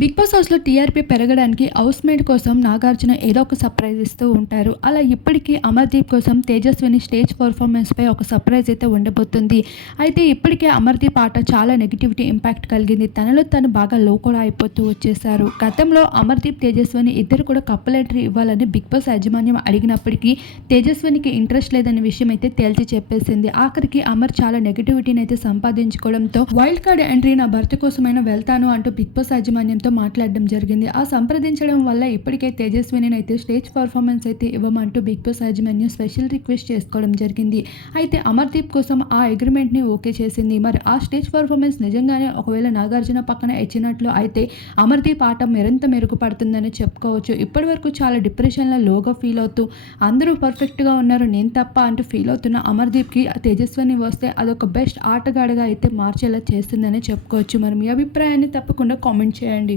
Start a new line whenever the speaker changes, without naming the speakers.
Big boss హౌస్లో TRP పెరగడానికి housemate కోసం నాగార్జున ఏదో ఒక సర్ప్రైజ్ ఇస్తూ ఉంటారు. అలా ఇప్పటికీ అమర్దీప్ కోసం తేజస్విని స్టేజ్ పర్ఫార్మెన్స్పై ఒక సర్ప్రైజ్ అయితే ఉండబోతుంది. అయితే ఇప్పటికే అమర్దీప్ ఆట చాలా నెగిటివిటీ ఇంపాక్ట్ కలిగింది. తనలో తను బాగా లో కూడా అయిపోతూ వచ్చేసారు గతంలో అమర్దీప్ తేజస్విని ఇద్దరు కూడా కప్పల్ ఎంట్రీ ఇవ్వాలని బిగ్ బాస్ యాజమాన్యం అడిగినప్పటికీ తేజస్వినికి ఇంట్రెస్ట్ లేదనే విషయం అయితే తేల్చి చెప్పేసింది. ఆఖరికి అమర్ చాలా నెగిటివిటీని అయితే సంపాదించుకోవడంతో వైల్డ్ కార్డ్ ఎంట్రీ నా భర్త కోసమైనా వెళ్తాను అంటూ బిగ్ బాస్ యాజమాన్యంతో మాట్లాడడం జరిగింది. ఆ సంప్రదించడం వల్ల ఇప్పటికే తేజస్విని అయితే స్టేజ్ పర్ఫార్మెన్స్ అయితే ఇవ్వమంటూ బిగ్ బాస్ యాజమాన్యం స్పెషల్ రిక్వెస్ట్ చేసుకోవడం జరిగింది. అయితే అమర్దీప్ కోసం ఆ అగ్రిమెంట్ని ఓకే చేసింది. మరి ఆ స్టేజ్ పర్ఫార్మెన్స్ నిజంగానే ఒకవేళ నాగార్జున పక్కన ఇచ్చినట్లు అయితే అమర్దీప్ ఆట మరింత మెరుగుపడుతుందని చెప్పుకోవచ్చు. ఇప్పటి వరకు చాలా డిప్రెషన్లో లోగా ఫీల్ అవుతూ అందరూ పర్ఫెక్ట్గా ఉన్నారు. నేను తప్ప అంటూ ఫీల్ అవుతున్న అమర్దీప్కి తేజస్విని వస్తే అదొక బెస్ట్ ఆటగాడిగా అయితే మార్చేలా చేస్తుందని చెప్పుకోవచ్చు. మరి మీ అభిప్రాయాన్ని తప్పకుండా కామెంట్ చేయండి.